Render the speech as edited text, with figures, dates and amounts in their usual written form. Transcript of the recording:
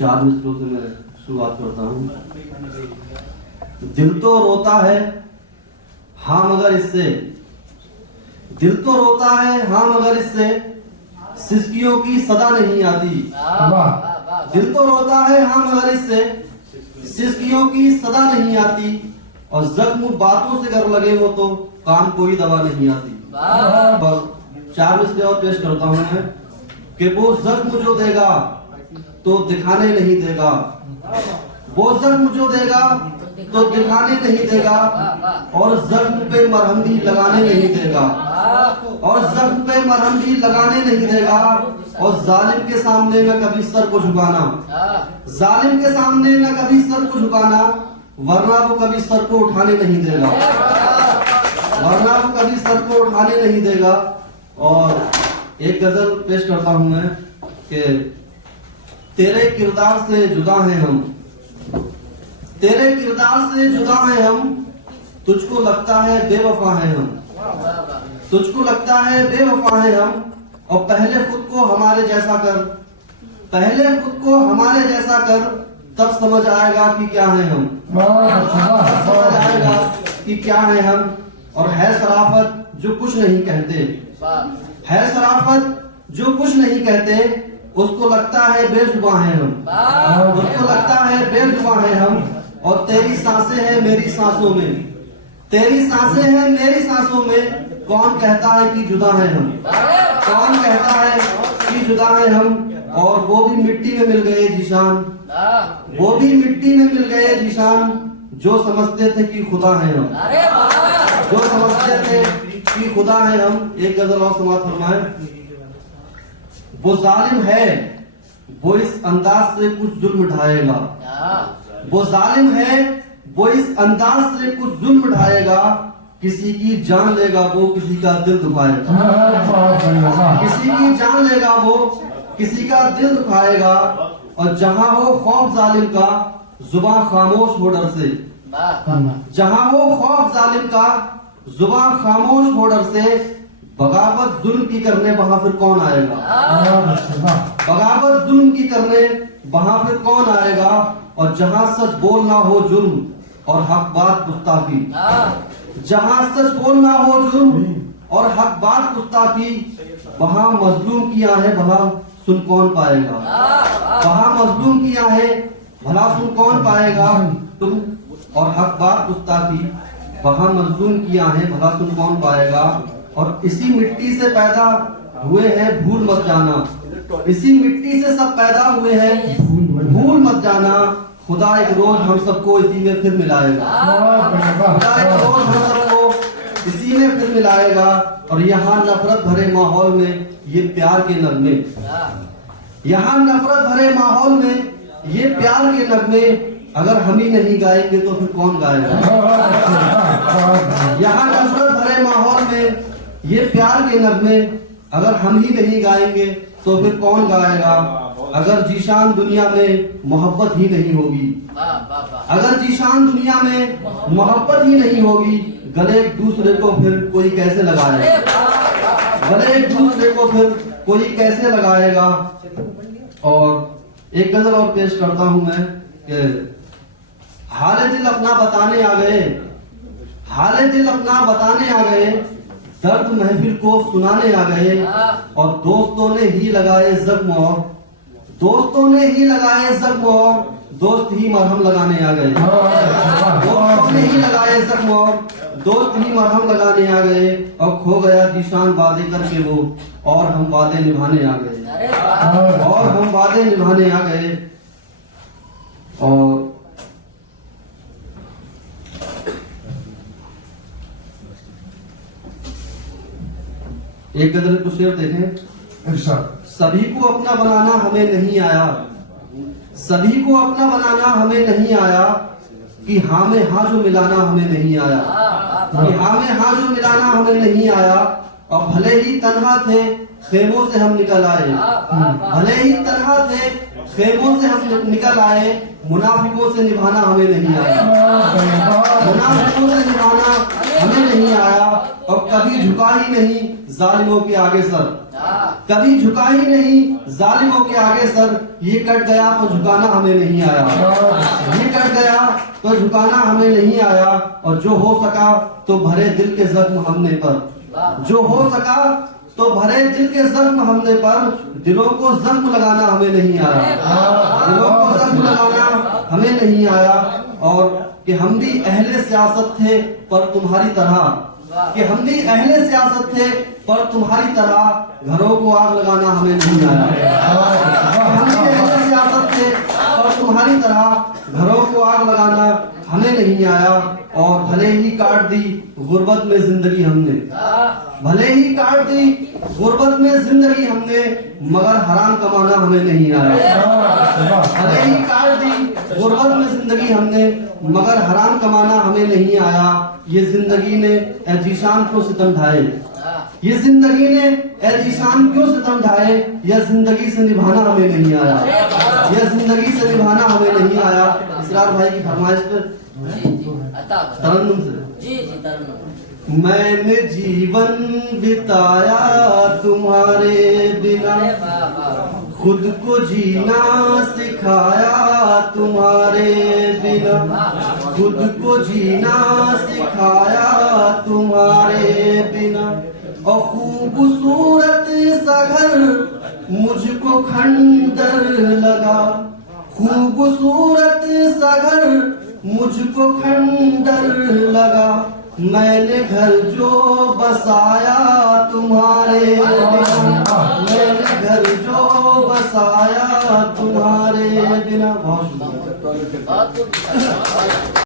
4 मिसरों से मैं शुरुआत करता हूँ। दिल तो रोता है हाँ मगर इससे, दिल तो रोता है हाँ मगर इससे सिसकियों की सदा नहीं आती। दिल तो रोता है हाँ मगर इससे सिसकियों की सदा नहीं आती, और जख्म बातों से अगर लगे हो तो काम कोई दवा नहीं आती। 4 मिसरे और पेश करता हूँ मैं कि वो जख्म जो देगा तो दिखाने नहीं देगा, वो जख्म जो देगा तो दिखाने नहीं देगा, और जख्म पे मरहम भी लगाने नहीं देगा, और जख्म पे मरहम भी लगाने नहीं देगा। और जालिम के सामने न कभी सर को झुकाना, जालिम के सामने न कभी सर को झुकाना, वरना वो कभी सर को उठाने नहीं देगा, वरना वो कभी सर को उठाने नहीं देगा। और एक गजल पेश करता हूं मैं कि तेरे किरदार से जुदा हैं हम, तेरे किरदार से जुदा हैं हम, तुझको लगता है बेवफा हैं हम, तुझको लगता है बेवफा हैं हम। और पहले खुद को हमारे जैसा कर, पहले खुद को हमारे जैसा कर, तब समझ आएगा कि क्या है हम, समझ आएगा कि क्या है हम। और है शराफत जो कुछ नहीं कहते, है शराफत जो कुछ नहीं कहते, उसको लगता है बेजुबां हैं हम, उसको लगता है बेजुबां हैं हम। और तेरी सांसें हैं मेरी सांसों में, तेरी सांसें हैं मेरी सांसों में, कौन कहता है कि जुदा है हम, कौन कहता है कि जुदा है हम। और वो भी मिट्टी में मिल गए जीशान, वो भी मिट्टी में मिल गए जीशान, जो समझते थे कि खुदा है हम, जो समझते थे कि खुदा है हम। एक गजल और समाप्त फरमाए। वो जालिम है वो इस अंदाज से कुछ जुल्म ढाएगा, वो जालिम है वो इस अंदाज से कुछ जुल्म ढाएगा, किसी की जान लेगा वो किसी का दिल दुखाएगा, किसी की जान लेगा वो किसी का दिल दुखाएगा। और जहां हो खौफ जालिम का जुबान खामोश हो डर से, जहां हो खौफ जालिम का जुबान खामोश हो डर से, बगावत जुल्म की करने वहां फिर कौन आएगा, बगावत जुल्म की करने वहां फिर कौन आएगा। और जहां सच बोलना हो जुल्म और हक बात गुस्ताखी, जहां सच बोलना हो जुल्म और हक बात गुस्ताखी, वहां मजलूम की आहें भला सुन कौन पाएगा, वहां मजलूम की आहें भला सुन कौन पाएगा। तुम और हक बात गुस्ताखी, वहां मजलूम की आहें भला सुन कौन पाएगा। और इसी मिट्टी से पैदा हुए हैं भूल मत जाना, इसी मिट्टी से सब पैदा हुए हैं भूल मत जाना। खुदा एक रोज हम सबको इसी में फिर मिलाएगा, खुदा एक रोज हम सबको इसी में फिर मिलाएगा। और यहाँ नफरत भरे माहौल में ये प्यार के नगमे, यहाँ नफरत भरे माहौल में ये प्यार के नगमे, अगर हम ही नहीं गाएंगे तो फिर कौन गाएगा। यहाँ नफरत भरे माहौल में ये प्यार के नगमे, अगर हम ही नहीं गाएंगे तो फिर कौन गाएगा। अगर जीशान दुनिया में मोहब्बत ही नहीं होगी, अगर जीशान दुनिया में मोहब्बत ही नहीं होगी, गले एक दूसरे को फिर कोई कैसे लगाएगा, गले एक दूसरे को फिर कोई कैसे लगाएगा। और एक गजल और पेश करता हूं मैं कि हाले दिल अपना बताने आ गए, हाले दिल अपना बताने आ गए, दर्द महफिल को सुनाने आ गए। और दोस्तों ने ही लगाए जख्म, और दोस्तों ने ही लगाए जख्म, और दोस्त ही मरहम लगाने आ गए, दोस्तों ने ही लगाए जख्म, और दोस्त ही मरहम लगाने आ गए। और खो गया जीशान वादे करके वो, और हम वादे निभाने आ गए, और हम वादे निभाने आ गए। और एक गजल को शेर देखें। सभी को अपना बनाना हमें नहीं आया, सभी को अपना बनाना हमें नहीं आया, कि हाँ में हाँ जो मिलाना हमें नहीं आया, कि हाँ में हाँ जो मिलाना हमें नहीं आया। और भले ही तन्हा थे खेमों से हम निकल आए, भले ही तन्हा थे खेमों से हम निकल आए, मुनाफिकों से निभाना हमें नहीं आया। मुनाफिकों से निभाना हमें नहीं आया। और कभी झुका ही नहीं जालिमों के आगे सर, कभी झुका ही नहीं जालिमों के आगे सर। ये कट गया तो झुकाना हमें नहीं आया, ये कट गया तो झुकाना हमें नहीं आया। और जो हो सका तो भरे दिल के जख्म हमने पर, जो हो सका तो भरे दिल के जख्म हमने पर। दिलों को जख्म लगाना हमें नहीं आया, दिलों को जख्म लगाना हमें नहीं आया। और कि हम भी अहले सियासत थे पर तुम्हारी तरह, कि हम भी अहले सियासत थे पर तुम्हारी तरह। घरों को आग लगाना हमें नहीं आया, हम भी अहले सियासत थे पर तुम्हारी तरह। घरों को आग लगाना हमें नहीं आया। और भले ही काट दी गुर्बत में जिंदगी हमने, भले ही काट दी गुर्बत में जिंदगी हमने, मगर हराम कमाना हमें नहीं आया। भले ही काट दी गुर्बत में जिंदगी हमने, मगर हराम कमाना हमें नहीं आया। ये जिंदगी ने ए जीशान क्यों सितम ढाए, ये जिंदगी ने ए जीशान क्यों सितम ढाए। यह जिंदगी से निभाना हमें नहीं आया, यह जिंदगी से निभाना हमें नहीं आया। इसरार भाई की फरमाइश पर तरन्नुम से मैंने जीवन बिताया तुम्हारे बिना, खुद को जीना सिखाया तुम्हारे बिना, खुद को जीना सिखाया तुम्हारे बिना। और खूबसूरत सा घर मुझको खंडर लगा, खूबसूरत सा घर मुझको खंडर लगा। मैंने घर जो बसाया तुम्हारे बिना, मैंने घर जो बसाया तुम्हारे बिना। बहुत शुक्रिया।